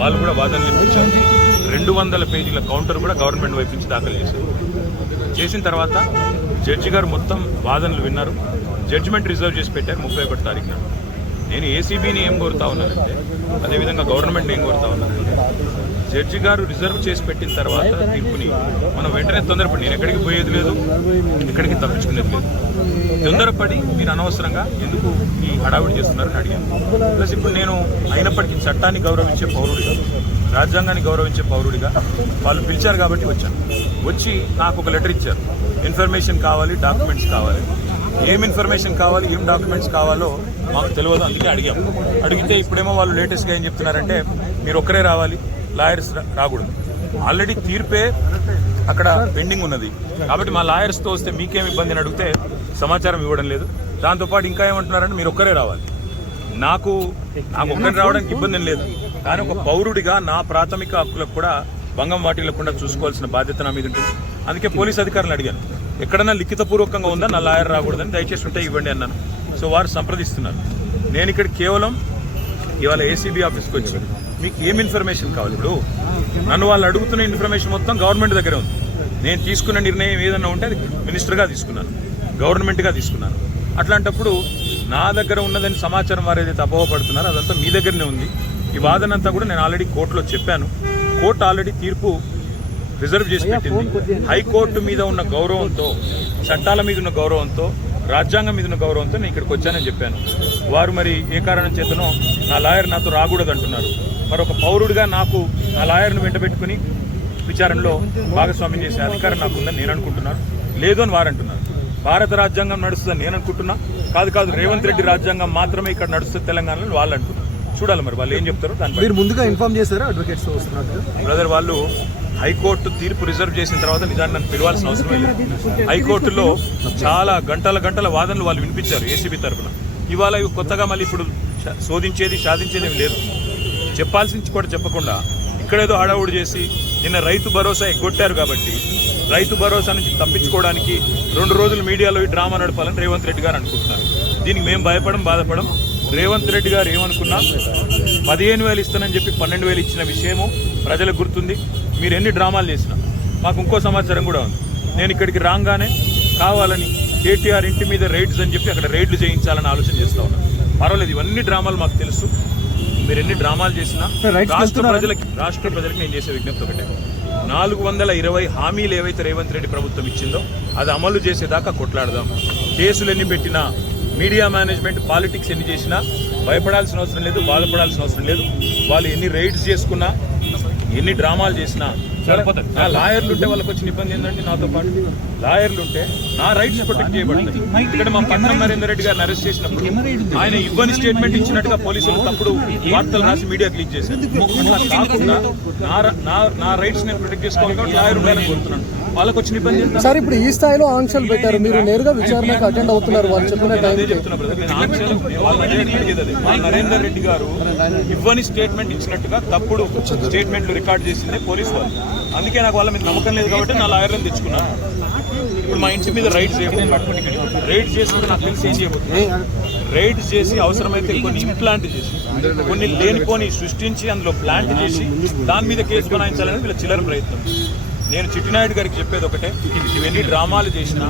వాళ్ళు కూడా వాదనలు వినిపించారు. 200 పేజీల కౌంటర్ కూడా గవర్నమెంట్ వైపు నుంచి దాఖలు చేశారు. చేసిన తర్వాత జడ్జి గారు మొత్తం వాదనలు విన్నారు. జడ్జిమెంట్ రిజర్వ్ చేసి పెట్టారు 31 తారీఖున. నేను ఏసీబీని ఏం కోరుతా ఉన్నానంటే, అదేవిధంగా గవర్నమెంట్ ఏం కోరుతా ఉన్నానంటే, జడ్జి గారు రిజర్వ్ చేసి పెట్టిన తర్వాత తీర్పుని మనం వెంటనే తొందరపడి, నేను ఎక్కడికి పోయేది లేదు, ఎక్కడికి తప్పించుకునేది లేదు, తొందరపడి మీరు అనవసరంగా ఎందుకు ఈ హడావిడి చేస్తున్నారని అడిగాను. ప్లస్ ఇప్పుడు నేను అయినప్పటికీ చట్టాన్ని గౌరవించే పౌరుడిగా, రాజ్యాంగాన్ని గౌరవించే పౌరుడిగా వాళ్ళు పిలిచారు కాబట్టి వచ్చాను. వచ్చి నాకు ఒక లెటర్ ఇచ్చారు, ఇన్ఫర్మేషన్ కావాలి, డాక్యుమెంట్స్ కావాలి. ఏం ఇన్ఫర్మేషన్ కావాలి, ఏం డాక్యుమెంట్స్ కావాలో మాకు తెలియదు, అందుకే అడిగాము. అడిగితే ఇప్పుడేమో వాళ్ళు లేటెస్ట్గా ఏం చెప్తున్నారంటే, మీరు ఒక్కరే రావాలి, లాయర్స్ రాకూడదు. ఆల్రెడీ తీర్పే అక్కడ పెండింగ్ ఉన్నది కాబట్టి మా లాయర్స్తో వస్తే మీకేం ఇబ్బంది అని అడిగితే సమాచారం ఇవ్వడం లేదు. దాంతోపాటు ఇంకా ఏమంటున్నారంటే, మీరు ఒక్కరే రావాలి. నాకు ఒక్కరే రావడానికి ఇబ్బంది లేదు, కానీ ఒక పౌరుడిగా నా ప్రాథమిక హక్కులకు కూడా భంగం వాటిల్లకుండా చూసుకోవాల్సిన బాధ్యత నా మీద ఉంటుంది. అందుకే పోలీస్ అధికారులు అడిగాను, ఎక్కడన్నా లిఖితపూర్వకంగా ఉందా నా లాయర్ రాకూడదని, దయచేసి ఉంటే ఇవ్వండి అన్నాను. సో వారు సంప్రదిస్తున్నారు. నేను ఇక్కడ కేవలం ఇవాళ ఏసీబీ ఆఫీస్కి వచ్చి మీకు ఏం ఇన్ఫర్మేషన్ కావాలి, ఇప్పుడు నన్ను వాళ్ళు అడుగుతున్న ఇన్ఫర్మేషన్ మొత్తం గవర్నమెంట్ దగ్గరే ఉంది. నేను తీసుకున్న నిర్ణయం ఏదన్నా ఉంటే అది మినిస్టర్గా తీసుకున్నాను, గవర్నమెంట్గా తీసుకున్నాను. అట్లాంటప్పుడు నా దగ్గర ఉన్నదని సమాచారం వారు ఏదైతే అపోహపడుతున్నారో అదంతా మీ దగ్గరనే ఉంది. ఈ వాదన అంతా కూడా నేను ఆల్రెడీ కోర్టులో చెప్పాను. కోర్టు ఆల్రెడీ తీర్పు రిజర్వ్ చేసి పెట్టింది. హైకోర్టు మీద ఉన్న గౌరవంతో, చట్టాల మీద ఉన్న గౌరవంతో, రాజ్యాంగం మీద ఉన్న గౌరవంతో నేను ఇక్కడికి వచ్చానని చెప్పాను. వారు మరి ఏ కారణం చేతనో నా లాయర్ నాతో రాకూడదు అంటున్నారు. మరి ఒక పౌరుడిగా నాకు నా లాయర్ను వెంటబెట్టుకుని విచారణలో భాగస్వామ్యం చేసే అధికారం నాకుందని నేను అనుకుంటున్నాను. లేదు అని వారు అంటున్నారు. భారత రాజ్యాంగం నడుస్తుందని నేను అనుకుంటున్నా. కాదు, రేవంత్ రెడ్డి రాజ్యాంగం మాత్రమే ఇక్కడ నడుస్తుంది తెలంగాణలో వాళ్ళు అంటున్నారు. చూడాలి మరి వాళ్ళు ఏం చెప్తారో. దాన్ని మీరు ముందుగా ఇన్ఫార్మ్ చేశారా అడ్వకేట్స్ బ్రదర్? వాళ్ళు హైకోర్టు తీర్పు రిజర్వ్ చేసిన తర్వాత నిజాన్ని నన్ను పిలవాల్సిన అవసరం లేదు. హైకోర్టులో చాలా గంటల వాదనలు వాళ్ళు వినిపించారు ఏసీబీ తరఫున. ఇవాళ కొత్తగా మళ్ళీ ఇప్పుడు శోధించేది సాధించేది లేదు. చెప్పాల్సింది కూడా చెప్పకుండా ఇక్కడేదో హడావుడి చేసి నిన్న రైతు భరోసా ఎగ్గొట్టారు కాబట్టి రైతు భరోసా నుంచి తప్పించుకోవడానికి 2 రోజులు మీడియాలో ఈ డ్రామా నడపాలని రేవంత్ రెడ్డి గారు అనుకుంటున్నారు. దీనికి మేము బాధపడం. రేవంత్ రెడ్డి గారు ఏమనుకున్నా 15,000 ఇస్తానని చెప్పి 12,000 ఇచ్చిన విషయము ప్రజలకు గుర్తుంది. మీరు ఎన్ని డ్రామాలు చేసినా మాకు ఇంకో సమాచారం కూడా ఉంది. నేను ఇక్కడికి రాగానే కావాలని కేటీఆర్ ఇంటి మీద రైడ్స్ అని చెప్పి అక్కడ రైడ్లు చేయించాలని ఆలోచన చేస్తా ఉన్నాను. పర్వాలేదు, ఇవన్నీ డ్రామాలు మాకు తెలుసు. మీరు ఎన్ని డ్రామాలు చేసినా రాష్ట్ర ప్రజలకి నేను చేసే విజ్ఞప్తి ఒకటే, 420 హామీలు ఏవైతే రేవంత్ రెడ్డి ప్రభుత్వం ఇచ్చిందో అది అమలు చేసేదాకా కొట్లాడదాం. కేసులు ఎన్ని పెట్టినా, మీడియా మేనేజ్మెంట్ పాలిటిక్స్ ఎన్ని చేసినా భయపడాల్సిన అవసరం లేదు, బాధపడాల్సిన అవసరం లేదు. వాళ్ళు ఎన్ని రైడ్స్ చేసుకున్నా, ఎన్ని డ్రామాలు చేసినా నా లాయర్లు ఉంటే వాళ్ళకి వచ్చిన ఇబ్బంది ఏంటంటే, నాతో పాటు లాయర్లు ఉంటే నా రైట్స్ ప్రొటెక్ట్ చేయబడుతుంది. ఇక్కడ మా పట్నం నరేందర్ రెడ్డి గారిని అరెస్ట్ చేసినప్పుడు ఆయన ఇవ్వని స్టేట్మెంట్ ఇచ్చినట్టుగా పోలీసులు తప్పుడు వార్తలు రాసి మీడియాకి లీక్ చేశారు. అట్లా కాకుండా నా రైట్స్ నేను ప్రొటెక్ట్ చేసుకోవాలి, లాయర్ ఉండాలని కోరుతున్నాను. వాళ్ళకి వచ్చిన ఇబ్బంది సార్. ఇప్పుడు ఈ స్థాయిలో ఆంక్షలు పెట్టారు, మీరు నేరుగా విచారణకు అటెండ్ అవుతున్నారు. వాళ్ళు చెప్పిన అదే చెప్తున్నా బ్రదర్, నేను ఆంక్షలు నరేందర్ రెడ్డి గారు ఇవ్వని స్టేట్మెంట్ ఇచ్చినట్టుగా తప్పుడు స్టేట్మెంట్లు రికార్డ్ చేసింది పోలీసు వాళ్ళు. అందుకే నాకు వాళ్ళ మీద నమ్మకం లేదు కాబట్టి నా లాయర్లను తెచ్చుకున్నాను. ఇప్పుడు మా ఇంటి మీద రైడ్స్ రైడ్ చేసినప్పుడు నాకు తెలిసి ఏం చేయబోతుంది, రైడ్ చేసి అవసరమైతే కొన్ని ఇంప్లాంట్ చేసి కొన్ని లేనిపోని సృష్టించి అందులో ప్లాంట్ చేసి దాని మీద కేసు బనాయించాలని వీళ్ళ చిల్లర ప్రయత్నం. నేను చిట్టినాయుడు గారికి చెప్పేది ఒకటే, ఎన్ని డ్రామాలు చేసినా,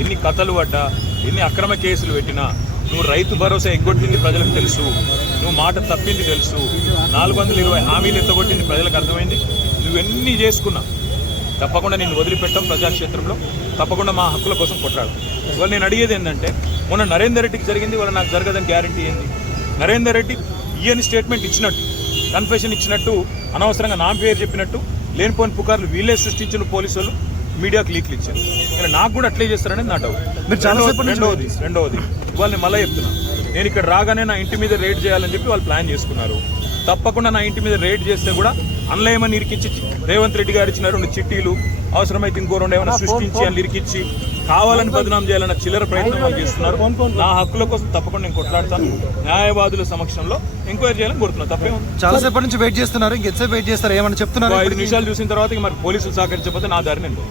ఎన్ని కథలు పడ్డా, ఎన్ని అక్రమ కేసులు పెట్టినా, నువ్వు రైతు భరోసా ఎగ్గొట్టింది ప్రజలకు తెలుసు, నువ్వు మాట తప్పింది తెలుసు, 420 హామీలు ఎత్తగొట్టింది ప్రజలకు అర్థమైంది. నువ్వెన్ని చేసుకున్నా తప్పకుండా నేను వదిలిపెట్టాం. ప్రజాక్షేత్రంలో తప్పకుండా మా హక్కుల కోసం కొట్లాడు. ఇవాళ నేను అడిగేది ఏంటంటే, మొన్న నరేందర్ రెడ్డికి జరిగింది, ఇవాళ నాకు జరగదని గ్యారంటీ ఏంది? నరేందర్ రెడ్డి ఈయన స్టేట్మెంట్ ఇచ్చినట్టు, కన్ఫెషన్ ఇచ్చినట్టు, అనవసరంగా నా పేరు చెప్పినట్టు లేనిపోని పుకార్లు వీళ్ళే సృష్టించిన పోలీసులు మీడియాకు లీక్లు ఇచ్చారు. ఇలా నాకు కూడా అట్లే చేస్తారనేది నా డౌట్. రెండవది ఇవాళ నేను మళ్ళీ చెప్తున్నా, నేను ఇక్కడ రాగానే నా ఇంటి మీద రైడ్ చేయాలని చెప్పి వాళ్ళు ప్లాన్ చేసుకున్నారు. తప్పకుండా నా ఇంటి మీద రైడ్ చేస్తే కూడా అందులో ఏమైనా ఇరికిచ్చి, రేవంత్ రెడ్డి గారు ఇచ్చిన 2 చిట్టీలు అవసరమైతే ఇంకో 2 ఏమైనా సృష్టించి అని ఇరికిచ్చి కావాలని బదనాం చేయాలన్న చిల్లర ప్రయత్నం వాళ్ళు చేస్తున్నారు. నా హక్కుల కోసం తప్పకుండా నేను కొట్లాడతాను. న్యాయవాదుల సమక్షంలో ఎంక్వైరీ చేయాలని కోరుతున్నాను. తప్పే చాలా సేపటి నుంచి వెయిట్ చేస్తున్నారు, ఇంకెంతసేపు వెయిట్ చేస్తారు? ఏమని చెప్తున్నారు? 5 నిమిషాలు చూసిన తర్వాత మరి పోలీసులు సహకరించకపోతే నా దారి నేను.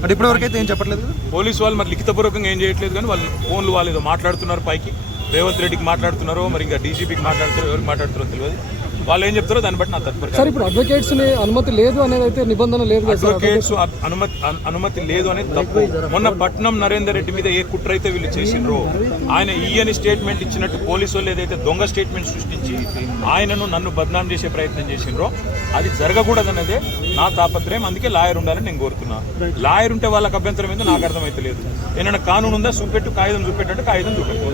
అంటే ఇప్పటివరకు అయితే ఏం చెప్పట్లేదు పోలీసు వాళ్ళు. మరి లిఖితపూర్వకంగా ఏం చేయట్లేదు, కానీ వాళ్ళు ఫోన్లు వాళ్ళు ఏదో మాట్లాడుతున్నారు పైకి. రేవంత్ రెడ్డికి మాట్లాడుతున్నారో, మరి ఇంకా డీజీపీకి మాట్లాడుతున్నారో, ఎవరికి మాట్లాడుతున్నారో తెలియదు. వాళ్ళు ఏం చెప్తారో దాన్ని బట్టి నా తదుపరి సార్ ఇప్పుడు అడ్వకేట్స్ ని అనుమతి లేదు అనేది అయితే నిబంధన లేదు కదా సార్. అడ్వకేట్స్ అనుమతి లేదు అనేది తప్పు. మొన్న పట్నం నరేందర్ రెడ్డి మీద ఏ కుట్ర అయితే వీళ్ళు చేసిండ్రో, ఆయన ఈయని స్టేట్మెంట్ ఇచ్చినట్టు పోలీసు వాళ్ళు ఏదైతే దొంగ స్టేట్మెంట్ సృష్టించి ఆయనను నన్ను బద్నాం చేసే ప్రయత్నం చేసిండ్రో అది జరగకూడదన్నదే నా తాపత్రయం. అందుకే లాయర్ ఉండాలని నేను కోరుతున్నా. లాయర్ ఉంటే వాళ్ళకి అభ్యంతరం ఏందో నాకు అర్థమైతే లేదు. ఏమైనా కానూన్ ఉందా చూపెట్టు, కాగితం చూపెట్టు కాగితం చూపెట్టు.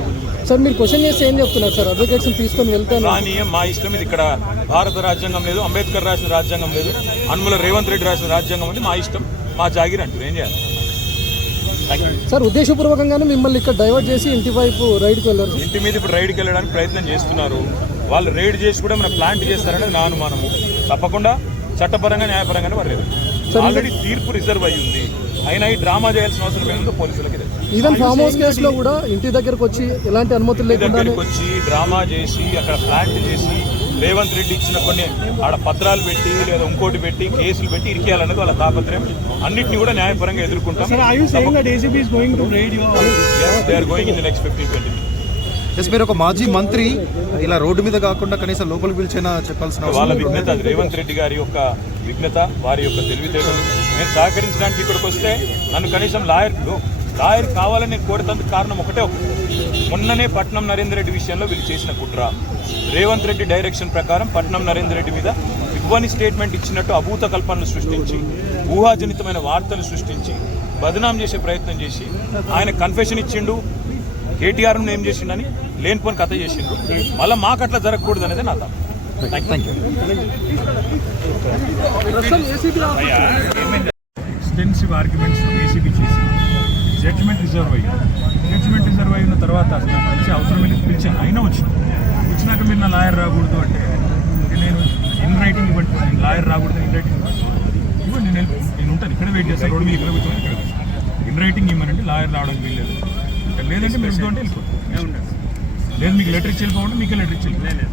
సార్ మీరు క్వశ్చన్ చేస్తే ఏం చెప్తున్నారు సార్? అడ్వకేట్స్ తీసుకొని వెళ్తాను కానీ మా ఇష్టం. ఇది ఇక్కడ భారత రాజ్యాంగం లేదు, అంబేద్కర్ రాసిన రాజ్యాంగం లేదు, అనుముల రేవంత్ రెడ్డి రాసిన రాజ్యాంగం ఉంది. మా ఇష్టం, మా జాగిర్ అంటారు. ఏం చేయాలి సార్? ఉద్దేశపూర్వకంగానే మిమ్మల్ని ఇక్కడ డైవర్ట్ చేసి ఇంటి వైపు రైడ్కి వెళ్ళారు. ఇంటి మీద ఇప్పుడు రైడ్కి వెళ్ళడానికి ప్రయత్నం చేస్తున్నారు. వాళ్ళు రైడ్ చేసి కూడా మన ప్లాంట్ చేస్తారనేది నా అనుమానము. తప్పకుండా చట్టపరంగా న్యాయపరంగానే పర్లేదు. ఆల్రెడీ తీర్పు రిజర్వ్ అయ్యి ఉంది. అయినా ఈ డ్రామా చేయాల్సిన అవసరం ఏముందో పోలీసులకి తెలుసు. ఈవెన్ ఫామ్ హౌస్ కేసులో కూడా ఇంటి దగ్గరకు వచ్చి ఎలాంటి అనుమతులు లేకుండా దగ్గరికి వచ్చి డ్రామా చేసి అక్కడ ప్లాంట్ చేసి రేవంత్ రెడ్డి ఇచ్చిన కొన్ని ఆడ పత్రాలు పెట్టి లేదా ఇంకోటి పెట్టి కేసులు పెట్టి ఇరికేయాలన్నది వాళ్ళ తాపత్రయం. అన్నింటినీ కూడా న్యాయపరంగా ఎదుర్కొంటాం. మీరు ఒక మాజీ మంత్రి ఇలా రోడ్డు మీద కాకుండా కనీసం లోపలికి పిలిచైనా చెప్పాల్సిన వాళ్ళ విఘ్నత, అది రేవంత్ రెడ్డి గారి యొక్క విఘ్నత, వారి యొక్క తెలివితేటలు. నేను సహకరించడానికి ఇక్కడికి వస్తే నన్ను కనీసం లాయర్ కావాలని నేను కోరేందుకు కారణం ఒకటే. మొన్ననే పట్నం నరేందర్ రెడ్డి విషయంలో వీళ్ళు చేసిన కుట్ర, రేవంత్ రెడ్డి డైరెక్షన్ ప్రకారం పట్నం నరేందర్ రెడ్డి మీద ఇవ్వని స్టేట్మెంట్ ఇచ్చినట్టు అభూత కల్పనలు సృష్టించి, ఊహాజనితమైన వార్తలు సృష్టించి బదనాం చేసే ప్రయత్నం చేసి ఆయన కన్ఫెషన్ ఇచ్చిండు, కేటీఆర్ను ఏం చేసిండని లేనిపోని కథ చేసిండ్రు. మళ్ళీ మాకు అట్లా జరగకూడదు అనేది నా తప్ప. ఎక్స్టెన్సివ్ ఆర్గ్యుమెంట్స్ ఏసీబీ చేసి జడ్జిమెంట్ రిజర్వ్ అయిన తర్వాత పిలిచే అవసరం లేదు, పిలిచాను. అయినా వచ్చినాక మీరు నా లాయర్ రాకూడదు అంటే నేను ఇన్ రైటింగ్ ఇవ్వండి. నేను లాయర్ రాకూడదు, ఇన్ రైటింగ్ ఇవ్వండి. నేను ఉంటాను ఇక్కడ, వెయిట్ చేస్తాను. రోడ్డు మీద ఇక్కడ కూర్చొని ఇక్కడ ఇన్ రైటింగ్ ఇవ్వనండి. లాయర్ రావడానికి వీల్లేదు. లేదంటే మీరు ఉంటే వెళ్ళిపోతాం. లేదు మీకు లెటర్ ఇచ్చి వెళ్ళిపోమంటే మీకే లెటర్ ఇచ్చి వెళ్ళిపోలేదు.